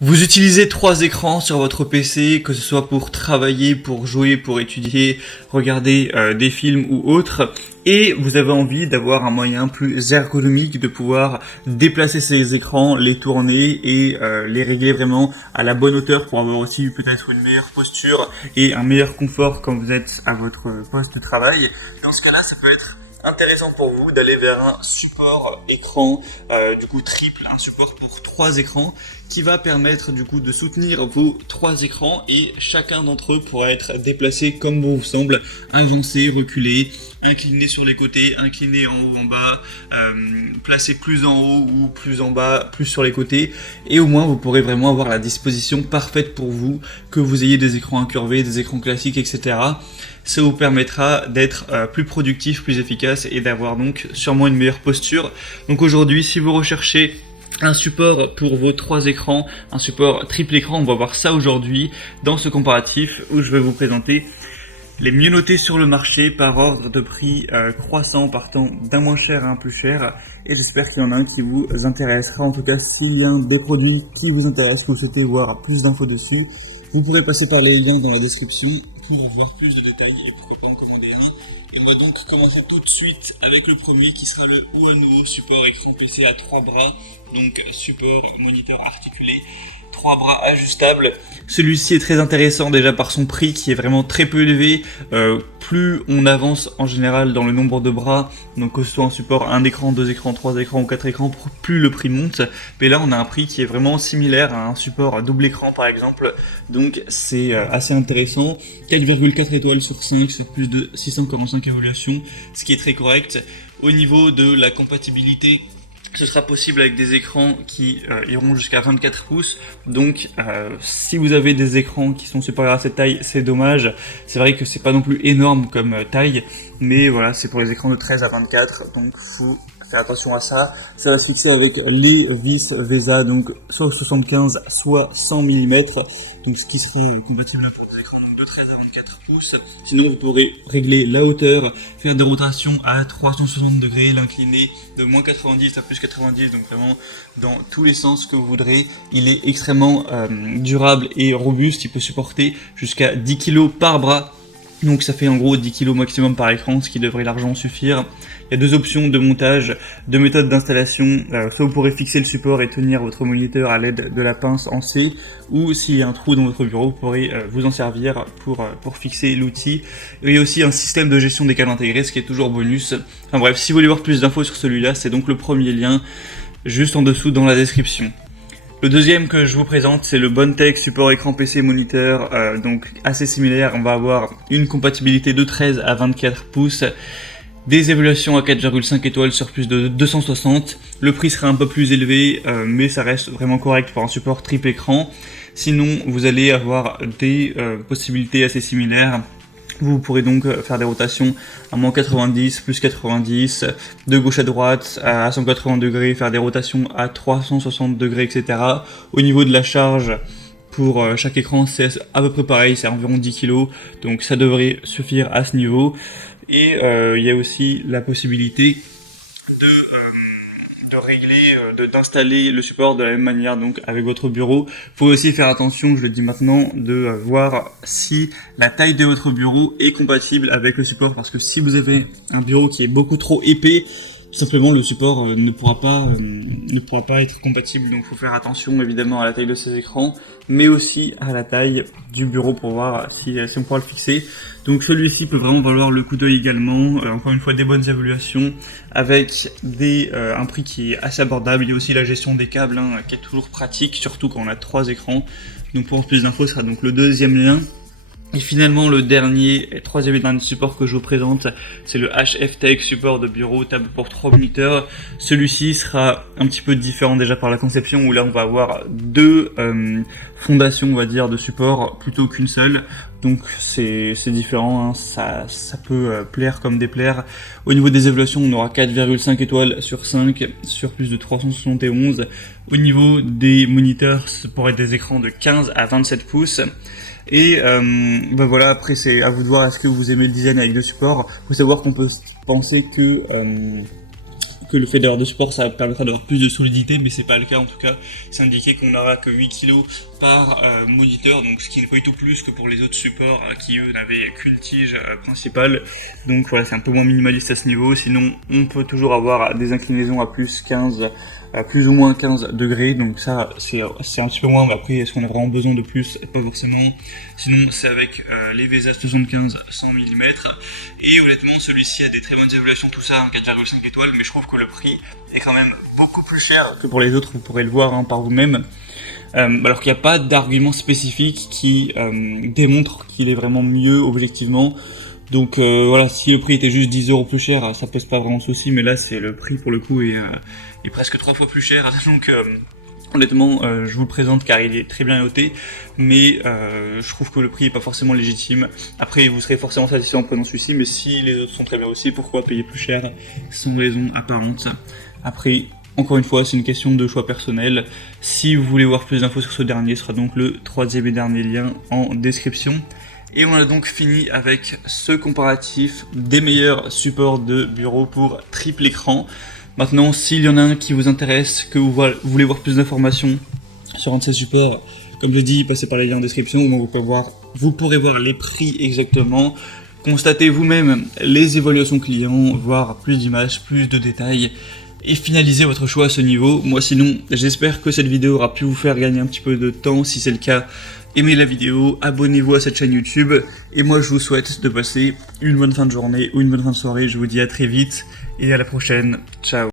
Vous utilisez trois écrans sur votre PC, que ce soit pour travailler, pour jouer, pour étudier, regarder des films ou autres, et vous avez envie d'avoir un moyen plus ergonomique de pouvoir déplacer ces écrans, les tourner et les régler vraiment à la bonne hauteur pour avoir aussi peut-être une meilleure posture et un meilleur confort quand vous êtes à votre poste de travail. Dans ce cas-là, ça peut être intéressant pour vous d'aller vers un support écran du coup triple, un support pour trois écrans qui va permettre du coup de soutenir vos trois écrans et chacun d'entre eux pourra être déplacé comme bon vous semble, avancé, reculé, incliné sur les côtés, incliné en haut, en bas, placé plus en haut ou plus en bas, plus sur les côtés, et au moins vous pourrez vraiment avoir la disposition parfaite pour vous, que vous ayez des écrans incurvés, des écrans classiques, etc. Ça vous permettra d'être plus productif, plus efficace et d'avoir donc sûrement une meilleure posture. Donc aujourd'hui, si vous recherchez un support pour vos trois écrans, un support triple écran, on va voir ça aujourd'hui dans ce comparatif où je vais vous présenter les mieux notés sur le marché par ordre de prix croissant, partant d'un moins cher à un plus cher, et j'espère qu'il y en a un qui vous intéressera. En tout cas, s'il y a des produits qui vous intéressent, que vous souhaitez voir plus d'infos dessus, vous pourrez passer par les liens dans la description pour voir plus de détails et pourquoi pas en commander un. Et on va donc commencer tout de suite avec le premier qui sera le Huanoo support écran PC à 3 bras, donc support moniteur articulé, 3 bras ajustables. Celui-ci est très intéressant déjà par son prix qui est vraiment très peu élevé. Plus on avance en général dans le nombre de bras, donc que ce soit un support 1 écran, 2 écrans, 3 écrans ou 4 écrans, plus le prix monte. Mais là on a un prix qui est vraiment similaire à un support double écran par exemple, donc c'est assez intéressant. 4,4 étoiles sur 5 sur plus de 645 évaluations, ce qui est très correct. Au niveau de la compatibilité, ce sera possible avec des écrans qui iront jusqu'à 24 pouces. Donc si vous avez des écrans qui sont supérieurs à cette taille, c'est dommage. C'est vrai que c'est pas non plus énorme comme taille, mais voilà, c'est pour les écrans de 13 à 24, donc faut faire attention à ça. Ça va se fixer avec les vis VESA, donc soit 75 soit 100 mm, donc ce qui serait compatible pour des écrans de 13 à 24 pouces. Sinon vous pourrez régler la hauteur, faire des rotations à 360 degrés, l'incliner de moins 90 à plus 90, donc vraiment dans tous les sens que vous voudrez. Il est extrêmement durable et robuste, il peut supporter jusqu'à 10 kg par bras. Donc ça fait en gros 10 kg maximum par écran, ce qui devrait largement suffire. Il y a deux options de montage, deux méthodes d'installation. Soit vous pourrez fixer le support et tenir votre moniteur à l'aide de la pince en C, ou s'il y a un trou dans votre bureau, vous pourrez vous en servir pour fixer l'outil. Il y a aussi un système de gestion des câbles intégrés, ce qui est toujours bonus. Enfin bref, si vous voulez voir plus d'infos sur celui-là, c'est donc le premier lien juste en dessous dans la description. Le deuxième que je vous présente, c'est le Bondtech support écran PC moniteur, donc assez similaire. On va avoir une compatibilité de 13 à 24 pouces, des évaluations à 4,5 étoiles sur plus de 260. Le prix sera un peu plus élevé, mais ça reste vraiment correct pour un support triple écran. Sinon, vous allez avoir des possibilités assez similaires. Vous pourrez donc faire des rotations à moins 90, plus 90, de gauche à droite, à 180 degrés, faire des rotations à 360 degrés, etc. Au niveau de la charge, pour chaque écran, c'est à peu près pareil, c'est environ 10 kg, donc ça devrait suffire à ce niveau. Et il y a aussi la possibilité de régler, d'installer le support de la même manière donc avec votre bureau. Faut aussi faire attention, je le dis maintenant, de voir si la taille de votre bureau est compatible avec le support, parce que si vous avez un bureau qui est beaucoup trop épais, tout simplement le support ne pourra pas être compatible. Donc faut faire attention évidemment à la taille de ces écrans, mais aussi à la taille du bureau pour voir si on pourra le fixer. Donc celui-ci peut vraiment valoir le coup d'œil également. Encore une fois, des bonnes évaluations avec un prix qui est assez abordable. Il y a aussi la gestion des câbles qui est toujours pratique, surtout quand on a 3 écrans. Donc pour plus d'infos, ce sera donc le deuxième lien. Et finalement, le dernier et troisième et dernier support que je vous présente, c'est le HFTech support de bureau, table pour 3 moniteurs. Celui-ci sera un petit peu différent déjà par la conception, où là on va avoir deux fondations, on va dire, de support plutôt qu'une seule. Donc c'est différent, ça peut plaire comme déplaire. Au niveau des évaluations, on aura 4,5 étoiles sur 5 sur plus de 371. Au niveau des moniteurs, ça pourrait être des écrans de 15 à 27 pouces. Et voilà, après c'est à vous de voir est-ce que vous aimez le design avec deux supports. Faut savoir qu'on peut penser que que le fait d'avoir de support, ça permettra d'avoir plus de solidité, mais c'est pas le cas en tout cas. C'est indiqué qu'on n'aura que 8 kg par moniteur, donc ce qui n'est pas du tout plus que pour les autres supports qui eux n'avaient qu'une tige principale. Donc voilà, c'est un peu moins minimaliste à ce niveau. Sinon, on peut toujours avoir des inclinaisons à plus 15, à plus ou moins 15 degrés, donc ça c'est un petit peu moins, mais après est-ce qu'on a vraiment besoin de plus? Pas forcément. Sinon c'est avec les VESA 75 100 mm, et honnêtement celui-ci a des très bonnes évaluations, tout ça, 4,5 étoiles, mais je trouve que le prix est quand même beaucoup plus cher que pour les autres, vous pourrez le voir par vous-même. Alors qu'il n'y a pas d'argument spécifique qui démontre qu'il est vraiment mieux objectivement. Donc voilà, si le prix était juste 10 € plus cher, ça pose pas vraiment de souci, mais là c'est le prix pour le coup est presque 3 fois plus cher, donc honnêtement je vous le présente car il est très bien noté, mais je trouve que le prix est pas forcément légitime. Après vous serez forcément satisfait en prenant celui-ci, mais si les autres sont très bien aussi, pourquoi payer plus cher sans raison apparente? Après, encore une fois, c'est une question de choix personnel. Si vous voulez voir plus d'infos sur ce dernier, ce sera donc le troisième et dernier lien en description. Et on a donc fini avec ce comparatif des meilleurs supports de bureau pour triple écran. Maintenant, s'il y en a un qui vous intéresse, que vous voulez voir plus d'informations sur un de ces supports, comme je dis, passez par les liens en description où vous pourrez voir les prix exactement, constatez vous-même les évaluations clients, voir plus d'images, plus de détails, et finaliser votre choix à ce niveau. Moi sinon, j'espère que cette vidéo aura pu vous faire gagner un petit peu de temps. Si c'est le cas, aimez la vidéo, abonnez-vous à cette chaîne YouTube, et moi je vous souhaite de passer une bonne fin de journée ou une bonne fin de soirée. Je vous dis à très vite et à la prochaine. Ciao.